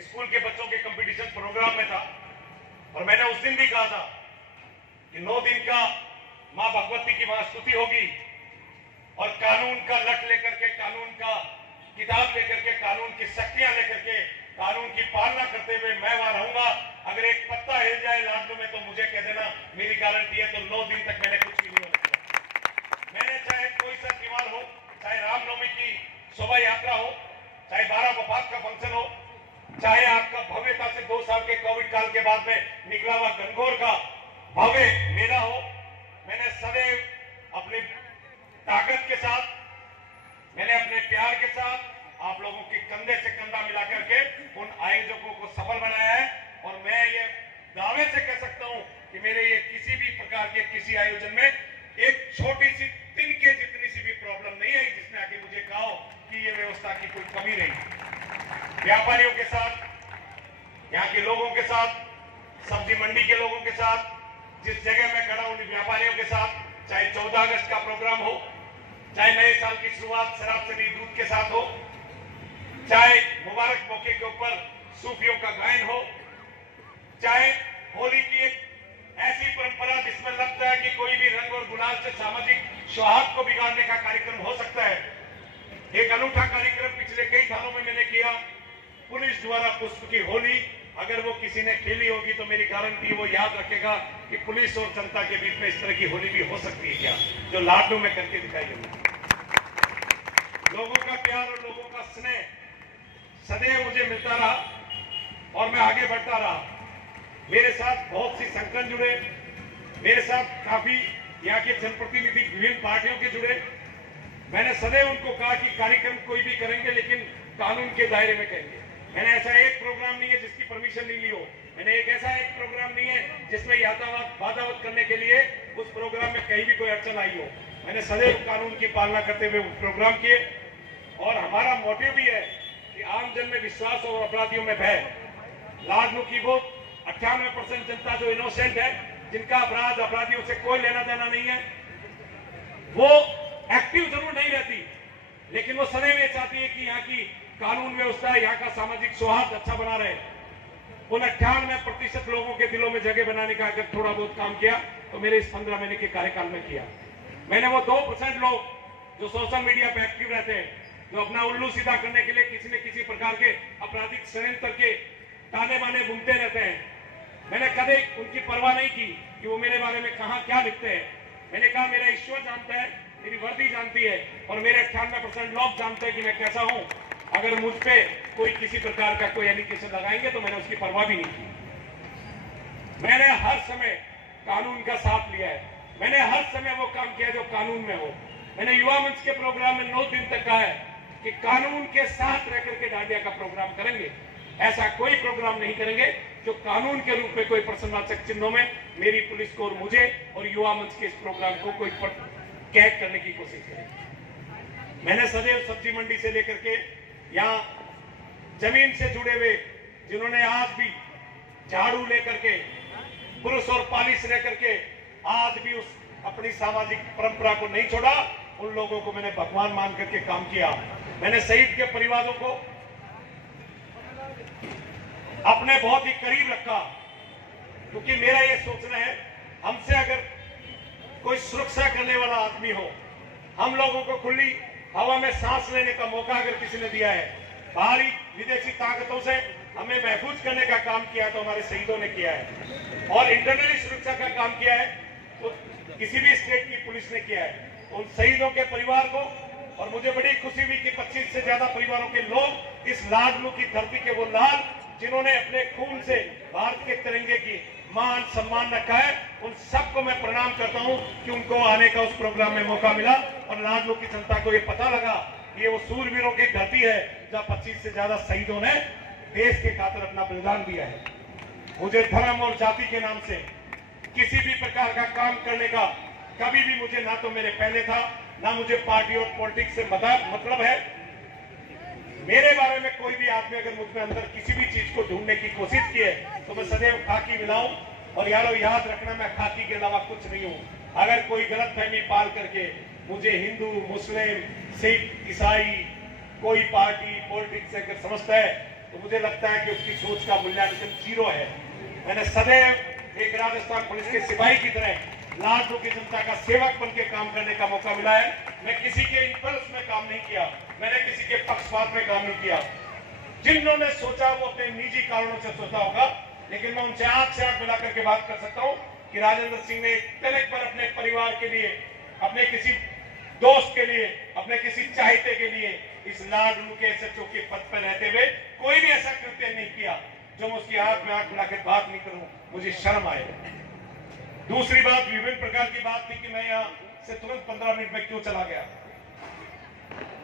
School के बच्चों के कंपटीशन प्रोग्राम में था और मैंने उस दिन भी कहा था कि 9 दिन का मां भगवती की वहां स्तुति होगी और कानून का लट लेकर के, कानून का किताब लेकर के, कानून की शक्तियां लेकर के, कानून की पालना करते हुए मैं वहां रहूंगा। अगर एक पत्ता हिल जाए लाडलू में तो मुझे कह देना, मेरी गारंटी है। तो 9 दिन तक मैंने कुछ भी नहीं होने दिया। मैंने चाहे कोई सा त्योहार हो, चाहे रामनवमी की शोभा यात्रा हो, चाहे 12 वफात का फंक्शन हो, चाहे आपका भव्यता से 2 साल के कोविड काल के बाद में निकला हुआ गणगौर का भव्य मेला हो, मैंने सदैव अपनी ताकत के साथ, मैंने अपने प्यार के साथ आप लोगों के कंधे से कंधा मिलाकर के उन आयोजकों को सफल बनाया है। और मैं ये दावे से कह सकता हूं कि मेरे ये किसी भी प्रकार के किसी आयोजन में एक छोटी सी तिनके जितनी सी भी प्रॉब्लम नहीं आई जिसमें आके मुझे कहा हो कि ये व्यवस्था की कोई कमी रही। व्यापारियों के साथ, यहाँ के लोगों के साथ, सब्जी मंडी के लोगों के साथ, जिस जगह मैं खड़ा हूं उन व्यापारियों के साथ, चाहे 14 अगस्त का प्रोग्राम हो, चाहे नए साल की शुरुआत शराब से नहीं दूध के साथ हो, चाहे मुबारक मौके के ऊपर सूफियों का गायन हो, चाहे होली की एक ऐसी परंपरा जिसमें लगता है कि कोई भी रंग और गुलाल से सामाजिक सौहार्द को बिगाड़ने का कार्यक्रम हो सकता है। एक अनूठा कार्यक्रम पिछले कई सालों में मैंने किया, पुलिस द्वारा पुष्प की होली। अगर वो किसी ने खेली होगी तो मेरी गारंटी वो याद रखेगा कि पुलिस और जनता के बीच में इस तरह की होली भी हो सकती है क्या, जो लाडलू में करके दिखाई होगी। लोगों का प्यार और लोगों का स्नेह सदैव मुझे मिलता रहा और मैं आगे बढ़ता रहा। मेरे साथ बहुत सी संगठन जुड़े, मेरे साथ काफी यहाँ के जनप्रतिनिधि विभिन्न पार्टियों के जुड़े। मैंने सदैव उनको कहा कि कार्यक्रम कोई भी करेंगे लेकिन कानून के दायरे में करेंगे। मैंने ऐसा एक प्रोग्राम नहीं है जिसकी परमिशन नहीं ली हो, मैंने ऐसा एक प्रोग्राम नहीं है जिसमें यातायात बाधावत करने के लिए उस प्रोग्राम में कहीं भी कोई अड़चन आई हो। मैंने सदैव कानून की पालना करते हुए प्रोग्राम किए और हमारा मोटिव भी है कि आम जन में विश्वास और अपराधियों में भय। लाडलू की वो 98% जनता जो इनोसेंट है, जिनका अपराध अपराधियों से कोई लेना देना नहीं है, वो एक्टिव जरूर नहीं रहती लेकिन वो सदैव ये चाहती है कि यहाँ की कानून व्यवस्था, यहाँ का सामाजिक सौहार्द अच्छा बना रहे। उन 98% लोगों के दिलों में जगह बनाने का अगर थोड़ा बहुत काम किया तो मेरे इस 15 महीने के कार्यकाल में किया। मैंने वो 2% लोग जो सोशल मीडिया पे एक्टिव रहते हैं, जो अपना उल्लू सीधा करने के लिए किसी न किसी प्रकार के आपराधिक षड्यंत्र के ताने बाने घूमते रहते हैं, मैंने कभी उनकी परवाह नहीं की कि वो मेरे बारे में कहां क्या लिखते हैं। मैंने कहा मेरा ईश्वर जानता है, मेरी वर्दी जानती है और मेरे 98% लोग जानते हैं कि मैं कैसा हूं। अगर मुझ पे कोई किसी प्रकार का कोई एलिगेशन लगाएंगे तो मैंने उसकी परवाह भी नहीं की। मैंने हर समय कानून का साथ लिया है, मैंने हर समय वो काम किया जो कानून में हो। मैंने युवा मंच के प्रोग्राम में 9 दिन तक कहा है कि कानून के साथ रह करके डांडिया का प्रोग्राम करेंगे। ऐसा कोई प्रोग्राम नहीं करेंगे जो कानून के रूप में कोई प्रश्नवाचक चिन्हों में मेरी पुलिस को और मुझे और युवा मंच के इस प्रोग्राम को कोई कैद करने की कोशिश करे। मैंने सदैव सब्जी मंडी से लेकर के यहाँ जमीन से जुड़े हुए, जिन्होंने आज भी झाड़ू लेकर के, पुरुष और पालिश लेकर के आज भी उस अपनी सामाजिक परंपरा को नहीं छोड़ा, उन लोगों को मैंने भगवान मान करके काम किया। मैंने शहीद के परिवारों को अपने बहुत ही करीब रखा, क्योंकि मेरा यह सोचना है, हमसे अगर कोई सुरक्षा करने वाला आदमी हो, हम लोगों को खुली हवा में सांस लेने का मौका अगर किसी ने दिया है, बाहरी विदेशी ताकतों से हमें महफूज करने का काम किया तो हमारे शहीदों ने किया है, और इंटरनली सुरक्षा का काम किया है तो किसी भी स्टेट की पुलिस ने किया है। उन शहीदों के परिवार को, और मुझे बड़ी खुशी हुई कि 25 से ज्यादा परिवारों के लोग इस लाडलू की धरती के वो लाल जिन्होंने अपने खून से भारत के तिरंगे की मान सम्मान रखा है, उन सबको मैं प्रणाम करता हूं कि उनको आने का उस प्रोग्राम में मौका मिला और लाडलू की जनता को ये पता लगा कि ये वो सूरवीरों की धरती है जहां 25 से ज्यादा शहीदों ने देश के खातिर अपना बलिदान दिया है। मुझे धर्म और जाति के नाम से किसी भी प्रकार का काम करने का कभी भी मुझे ना तो मेरे पहले था, ना मुझे पार्टी और पॉलिटिक्स से मतलब है। मेरे बारे में कोई भी आदमी अगर मुझ में अंदर किसी भी चीज को ढूंढने की कोशिश की है तो मैं सदैव खाकी मिलाऊं। और यारों याद रखना, मैं खाकी के अलावा कुछ नहीं हूं। अगर कोई गलतफहमी पाल करके मुझे हिंदू, मुस्लिम, सिख, ईसाई, कोई पार्टी पॉलिटिक्स से अगर समझता है तो मुझे लगता है कि उसकी सोच का मूल्यांकन 0 है। मैंने सदैव एक राजस्थान पुलिस के सिपाही की तरह लाखों की जनता का सेवक बन के काम करने का मौका मिला है। मैं किसी के इंपल्स में काम नहीं किया, मैंने किसी के पक्षपात में काम नहीं किया। जिन्होंने सोचा वो अपने निजी कारणों से सोचा होगा, लेकिन मैं उनसे आंख से आंख मिलाकर के बात कर सकता हूं कि राजेंद्र सिंह ने तिलक पर अपने परिवार के लिए, अपने किसी दोस्त के लिए, अपने किसी चाहते के लिए इस लाडलू के एसएचओ के पद पर रहते हुए कोई भी ऐसा कृत्य नहीं किया जो मैं उसकी आंख में आंख मिलाकर बात नहीं करूं, मुझे शर्म आए। दूसरी बात, विभिन्न प्रकार की बात थी कि मैं यहां से तुरंत 15 मिनट में क्यों चला गया।